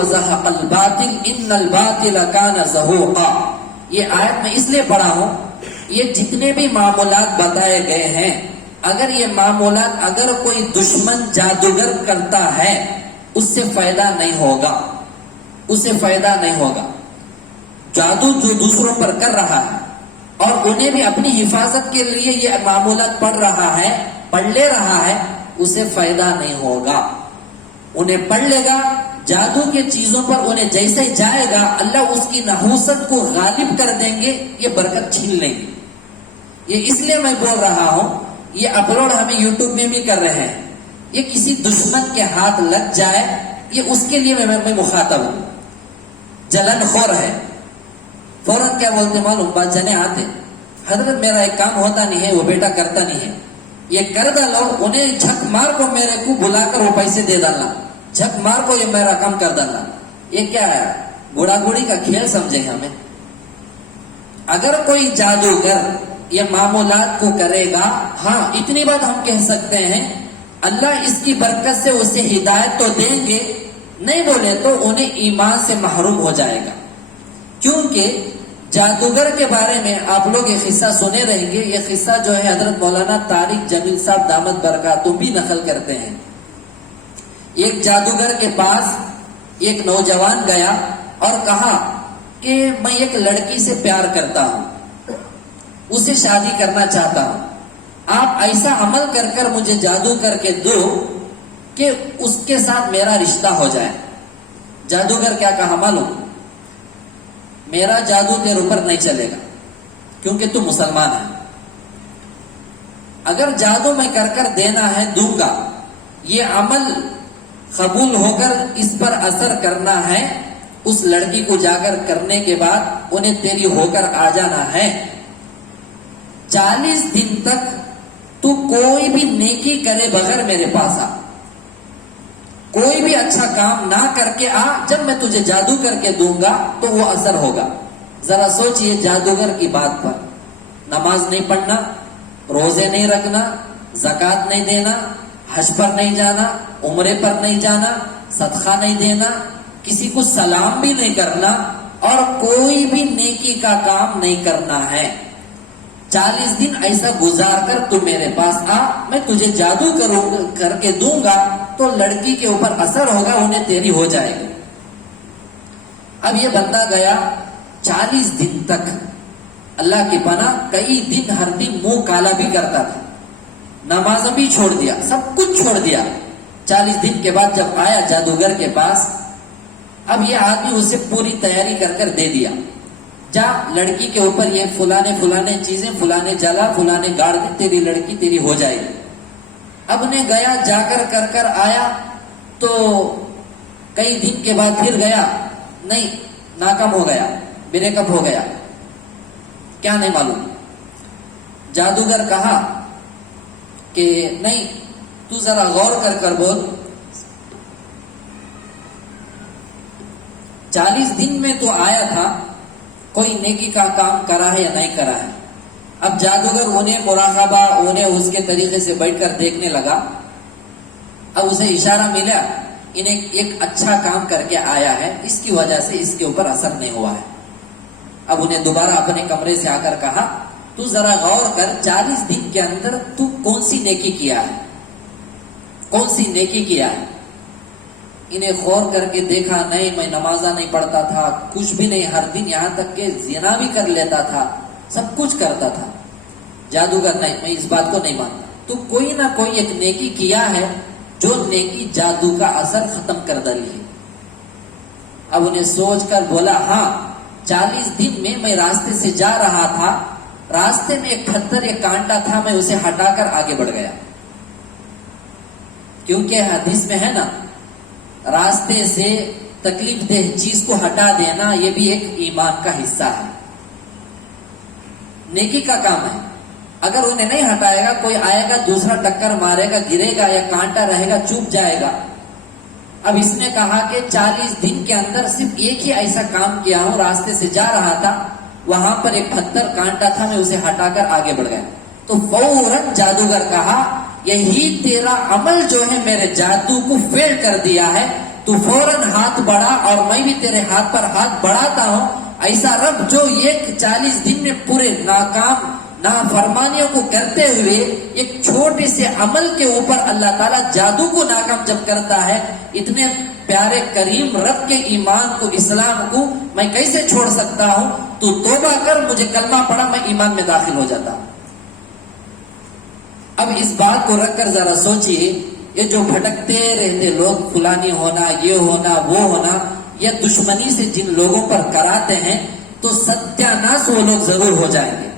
وزهق الباطل ان الباطل كان زهوقا. یہ آیت میں اس لیے پڑھا ہوں، یہ جتنے بھی معمولات بتائے گئے ہیں، اگر یہ معمولات اگر کوئی دشمن جادوگر کرتا ہے اس سے فائدہ نہیں ہوگا، اس سے فائدہ نہیں ہوگا. جادو جو دوسروں پر کر رہا ہے اور انہیں بھی اپنی حفاظت کے لیے یہ معمولات پڑھ لے رہا ہے، اسے فائدہ نہیں ہوگا. انہیں پڑھ لے گا، جادو کے چیزوں پر انہیں جیسے جائے گا اللہ اس کی نحوست کو غالب کر دیں گے، یہ برکت چھین لیں گے. یہ اس لیے میں بول رہا ہوں، یہ اپلوڈ ہمیں یوٹیوب میں بھی کر رہے ہیں، یہ کسی دشمن کے ہاتھ لگ جائے یہ اس کے لیے میں مخاطب ہوں. جلن خور ہے، فوراً کیا بولتے معلوم، بات جانے آتے، حضرت میرا ایک کام ہوتا نہیں ہے، وہ بیٹا کرتا نہیں ہے، یہ کر ڈالو، انہیں جھک مار کو میرے کو بلا کر وہ پیسے دے ڈالنا، جھک مار کو یہ میرا کام کر ڈالنا. یہ کیا ہے؟ گوڑا گوڑی کا کھیل سمجھے ہمیں. اگر کوئی جادوگر یہ معمولات کو کرے گا، ہاں اتنی بات ہم کہہ سکتے ہیں، اللہ اس کی برکت سے اسے ہدایت تو دیں گے، نہیں بولے تو انہیں ایمان سے محروم ہو جائے گا. کیونکہ جادوگر کے بارے میں آپ لوگ یہ قصہ سنے رہیں گے. یہ قصہ جو ہے حضرت مولانا طارق جمیل صاحب دامت برکاتہ بھی نقل کرتے ہیں. ایک جادوگر کے پاس ایک نوجوان گیا اور کہا کہ میں ایک لڑکی سے پیار کرتا ہوں، اسے شادی کرنا چاہتا ہوں، آپ ایسا عمل کر کر مجھے جادو کر کے دو کہ اس کے ساتھ میرا رشتہ ہو جائے. جادوگر کیا کہا معلوم؟ میرا جادو تیرے اوپر نہیں چلے گا کیونکہ تو مسلمان ہے. اگر جادو میں کر کر دینا ہے دوں گا، یہ عمل قبول ہو کر اس پر اثر کرنا ہے، اس لڑکی کو جا کر کرنے کے بعد انہیں تیری ہو کر آ جانا ہے. 40 دن تک تو کوئی بھی نیکی کرے بغیر میرے پاس آ، کوئی بھی اچھا کام نہ کر کے آ، جب میں تجھے جادو کر کے دوں گا تو وہ اثر ہوگا. ذرا سوچئے جادوگر کی بات پر نماز نہیں پڑھنا، روزے نہیں رکھنا، زکوٰۃ نہیں دینا، حج پر نہیں جانا، عمرے پر نہیں جانا، صدقہ نہیں دینا، کسی کو سلام بھی نہیں کرنا اور کوئی بھی نیکی کا کام نہیں کرنا ہے. 40 دن ایسا گزار کر تو میرے پاس آ، میں تجھے جادو کر کے دوں گا تو لڑکی کے اوپر اثر ہوگا، انہیں تیری ہو جائے گی. اب یہ بندہ گیا 40 دن تک، اللہ کی پناہ کئی دن ہر دن منہ کالا بھی کرتا تھا، نماز بھی چھوڑ دیا، سب کچھ چھوڑ دیا. 40 دن کے بعد جب آیا جادوگر کے پاس، اب یہ آدمی اسے پوری تیاری کر کر دے دیا، جا لڑکی کے اوپر یہ فلانے چیزیں، فلانے جلا، فلانے گاڑ دے، تیری لڑکی تیری ہو جائے گی. اب نے گیا جا کر آیا تو کئی دن کے بعد پھر گیا، نہیں، ناکام ہو گیا، بریک اپ ہو گیا. کیا نہیں معلوم. جادوگر کہا کہ نہیں، تو ذرا غور کر بول، 40 دن میں تو آیا تھا، کوئی نیکی کا کام کرا ہے یا نہیں کرا ہے. اب جادوگر انہیں مراقبہ، انہیں اس کے طریقے سے بیٹھ کر دیکھنے لگا. اب اسے اشارہ ملا، انہیں ایک اچھا کام کر کے آیا ہے، اس کی وجہ سے اس کے اوپر اثر نہیں ہوا ہے. اب انہیں دوبارہ اپنے کمرے سے آ کر کہا، تو ذرا غور کر، 40 دن کے اندر تو کون سی نیکی کیا ہے، کون سی نیکی کیا ہے. انہیں غور کر کے دیکھا، نہیں، میں نمازہ نہیں پڑھتا تھا، کچھ بھی نہیں، ہر دن یہاں تک کہ زنا بھی کر لیتا تھا، سب کچھ کرتا تھا. جادوگر نہیں، میں اس بات کو نہیں مانتا. تو کوئی نہ کوئی ایک نیکی کیا ہے جو نیکی جادو کا اثر ختم کر ڈالی ہے. اب انہیں سوچ کر بولا، ہاں، 40 دن میں راستے سے جا رہا تھا، راستے میں ایک پتھر، ایک کانٹا تھا، میں اسے ہٹا کر آگے بڑھ گیا. کیونکہ حدیث میں ہے نا، راستے سے تکلیف دہ چیز کو ہٹا دینا یہ بھی ایک ایمان کا حصہ ہے، نیکی کا کام ہے. اگر انہیں نہیں ہٹائے گا، کوئی آئے گا دوسرا ٹکر مارے گا، گرے گا یا کانٹا رہے گا، چوب جائے گا. اب اس نے کہا کہ 40 دن کے اندر صرف ایک ہی ایسا کام کیا ہوں، راستے سے جا رہا تھا، وہاں پر ایک پتھر کانٹا تھا، میں اسے ہٹا کر آگے بڑھ گیا. تو فوراً جادوگر کہا، یہی تیرا عمل جو ہے میرے جادو کو فیل کر دیا ہے، تو فوراً ہاتھ بڑھا اور میں بھی تیرے ہاتھ پر ہاتھ بڑھاتا ہوں. ایسا رب جو ایک 40 دن میں پورے ناکام نافرمانیوں کو کرتے ہوئے ایک چھوٹے سے عمل کے اوپر اللہ تعالیٰ جادو کو ناکام جب کرتا ہے, اتنے پیارے کریم رب کے ایمان کو, اسلام کو میں کیسے چھوڑ سکتا ہوں؟ تو توبہ کر, مجھے کلمہ پڑھا, میں ایمان میں داخل ہو جاتا. اب اس بات کو رکھ کر ذرا سوچئے, یہ جو بھٹکتے رہتے لوگ, فلانی ہونا, یہ ہونا, وہ ہونا, یا دشمنی سے جن لوگوں پر کراتے ہیں, تو ستیاناش وہ لوگ ضرور ہو جائیں گے.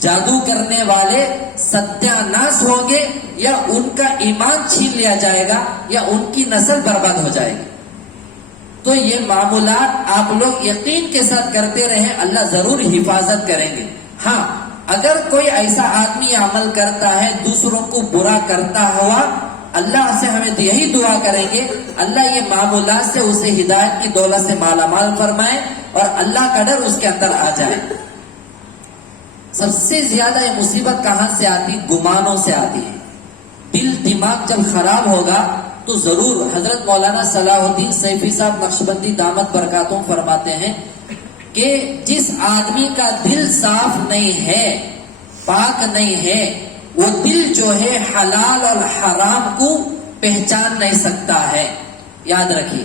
جادو کرنے والے ستیاناش ہوں گے, یا ان کا ایمان چھین لیا جائے گا, یا ان کی نسل برباد ہو جائے گی. تو یہ معمولات آپ لوگ یقین کے ساتھ کرتے رہیں, اللہ ضرور حفاظت کریں گے. ہاں, اگر کوئی ایسا آدمی عمل کرتا ہے دوسروں کو برا کرتا ہوا, اللہ سے ہمیں تو یہی دعا کریں گے, اللہ یہ معمولات سے اسے ہدایت کی دولت سے مالا مال فرمائے اور اللہ کا ڈر اس کے اندر آ جائے. سب سے زیادہ یہ مصیبت کہاں سے آتی؟ گمانوں سے آتی ہے. دل دماغ جب خراب ہوگا تو ضرور, حضرت مولانا صلاح الدین سیفی صاحب نقشبندی دامت برکاتوں فرماتے ہیں کہ جس آدمی کا دل صاف نہیں ہے, پاک نہیں ہے, وہ دل جو ہے حلال اور حرام کو پہچان نہیں سکتا ہے. یاد رکھیے,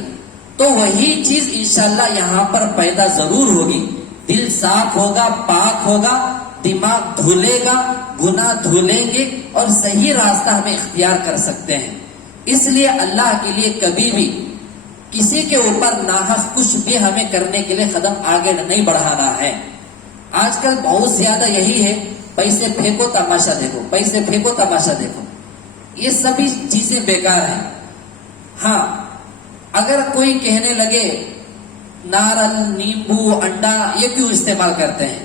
تو وہی چیز انشاءاللہ یہاں پر پیدا ضرور ہوگی. دل صاف ہوگا, پاک ہوگا, دماغ دھلے گا, گناہ دھلیں گے اور صحیح راستہ ہمیں اختیار کر سکتے ہیں. اس لیے اللہ کے لیے کبھی بھی کسی کے اوپر ناحق کچھ بھی ہمیں کرنے کے لیے قدم آگے نہیں بڑھانا ہے. آج کل بہت زیادہ یہی ہے, پیسے پھینکو تماشا دیکھو, پیسے پھینکو تماشا دیکھو. یہ سبھی چیزیں بیکار ہیں. ہاں, اگر کوئی کہنے لگے نارل, نیمبو, انڈا یہ کیوں استعمال کرتے ہیں,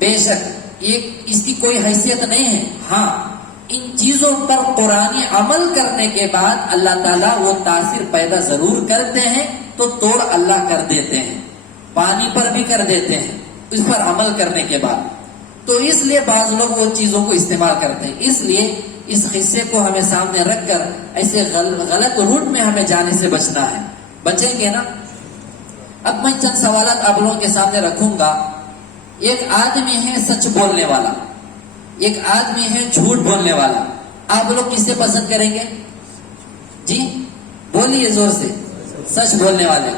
بے شک یہ اس کی کوئی حیثیت نہیں ہے. ہاں, ان چیزوں پر قرآنی عمل کرنے کے بعد اللہ تعالیٰ وہ تاثیر پیدا ضرور کرتے ہیں, تو توڑ اللہ کر دیتے ہیں. پانی پر بھی کر دیتے ہیں اس پر عمل کرنے کے بعد. تو اس لیے بعض لوگ وہ چیزوں کو استعمال کرتے ہیں. اس لیے اس قصے کو ہمیں سامنے رکھ کر ایسے غلط روٹ میں ہمیں جانے سے بچنا ہے. بچیں گے نا؟ اب میں چند سوالات آپ لوگوں کے سامنے رکھوں گا. ایک آدمی ہے سچ بولنے والا, ایک آدمی ہے جھوٹ بولنے والا. آپ لوگ کسے پسند کریں گے؟ جی بولیے زور سے. سچ بولنے والے.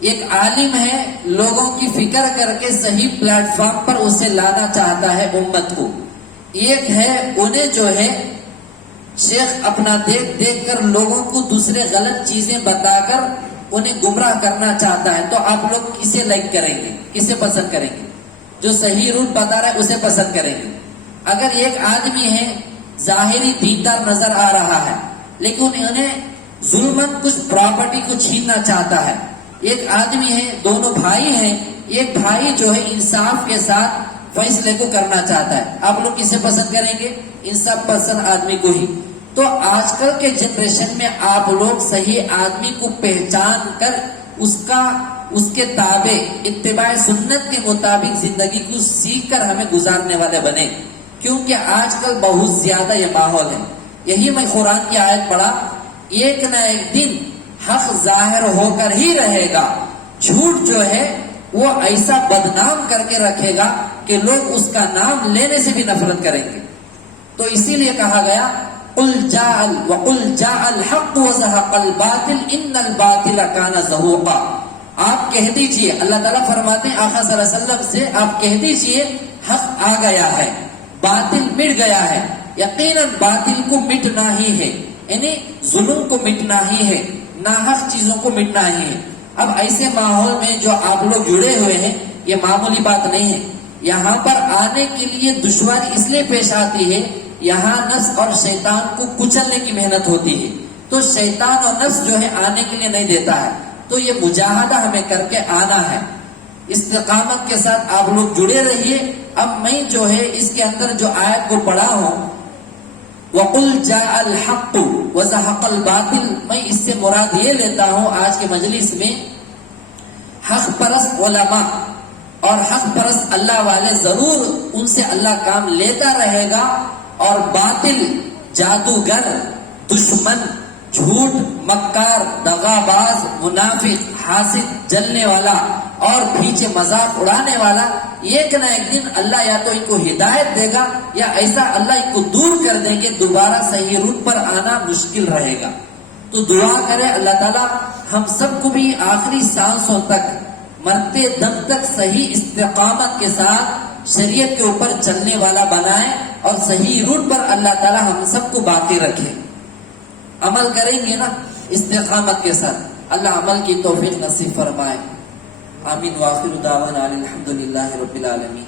ایک عالم ہے, لوگوں کی فکر کر کے صحیح پلیٹ فارم پر اسے لانا چاہتا ہے امت کو. ایک ہے انہیں جو ہے شیخ اپنا دیکھ دیکھ کر لوگوں کو دوسرے غلط چیزیں بتا کر انہیں گمراہ کرنا چاہتا ہے. تو آپ لوگ کسے لائک کریں گے, کسے پسند کریں گے؟ جو صحیح روٹ بتا رہا ہے اسے پسند کریں گے. اگر ایک آدمی ہے ظاہری دیندار نظر آ رہا ہے, لیکن انہیں ظلمن کچھ پراپرٹی کو چھیننا چاہتا ہے. ایک آدمی ہے, دونوں بھائی ہیں, ایک بھائی جو ہے انصاف کے ساتھ فیصلے کو کرنا چاہتا ہے. آپ لوگ کسے پسند کریں گے؟ انصاف پسند آدمی کو ہی. تو آج کل کے جنریشن میں آپ لوگ صحیح آدمی کو پہچان کر اس کے تابع اتباع سنت کے مطابق زندگی کو سیکھ کر ہمیں گزارنے والے بنے. کیونکہ آج کل بہت زیادہ یہ ماحول ہے. یہی میں قرآن کی آیت پڑھا, ایک نہ ایک دن حق ظاہر ہو کر ہی رہے گا, جھوٹ جو ہے وہ ایسا بدنام کر کے رکھے گا کہ لوگ اس کا نام لینے سے بھی نفرت کریں گے. تو اسی لیے کہا گیا قل جاء الحق وزهق الباطل ان الباطل كان زهوقا. آپ کہہ دیجئے, اللہ تعالیٰ فرماتے ہیں آقا صلی اللہ علیہ وسلم سے, آپ کہہ دیجئے حق آ گیا ہے, باطل مٹ گیا ہے. یقیناً باطل کو مٹنا ہی ہے, یعنی ظلم کو مٹنا ہی ہے, ناحق چیزوں کو مٹنا ہی ہے. اب ایسے ماحول میں جو آپ لوگ جڑے ہوئے ہیں, یہ معمولی بات نہیں ہے. یہاں پر آنے کے لیے دشواری اس لیے پیش آتی ہے, یہاں نفس اور شیطان کو کچلنے کی محنت ہوتی ہے. تو شیطان اور نفس جو ہے آنے کے لیے نہیں دیتا ہے. تو یہ مجاہدہ ہمیں کر کے آنا ہے. استقامت کے ساتھ آپ لوگ جڑے رہیے. اب میں جو ہے اس کے اندر جو آیت کو پڑھا ہوں, وَقُلْ جَاءَ الْحَقُّ وَزَهَقَ الْبَاطِلُ, میں اس سے مراد یہ لیتا ہوں آج کے مجلس میں حق پرست علماء اور حق پرست اللہ والے ضرور ان سے اللہ کام لیتا رہے گا, اور باطل, جادوگر, دشمن, جھوٹ، مکار، دغاباز، منافق، حاسد، جلنے والا اور پیچھے مذاق اڑانے والا، ایک نہ ایک دن اللہ یا تو ان کو ہدایت دے گا یا ایسا اللہ ان کو دور کر دیں کہ دوبارہ صحیح روٹ پر آنا مشکل رہے گا۔ تو دعا کرے اللہ تعالیٰ ہم سب کو بھی آخری سانسوں تک، مرتے دم تک صحیح استقامت کے ساتھ شریعت کے اوپر چلنے والا بنائے اور صحیح روٹ پر اللہ تعالیٰ ہم سب کو باقی رکھے۔ عمل کریں گے نا استقامت کے ساتھ، اللہ عمل کی توفیق نصیب فرمائے۔ آمین۔ وآخر دعوانا الحمدللہ رب العالمین۔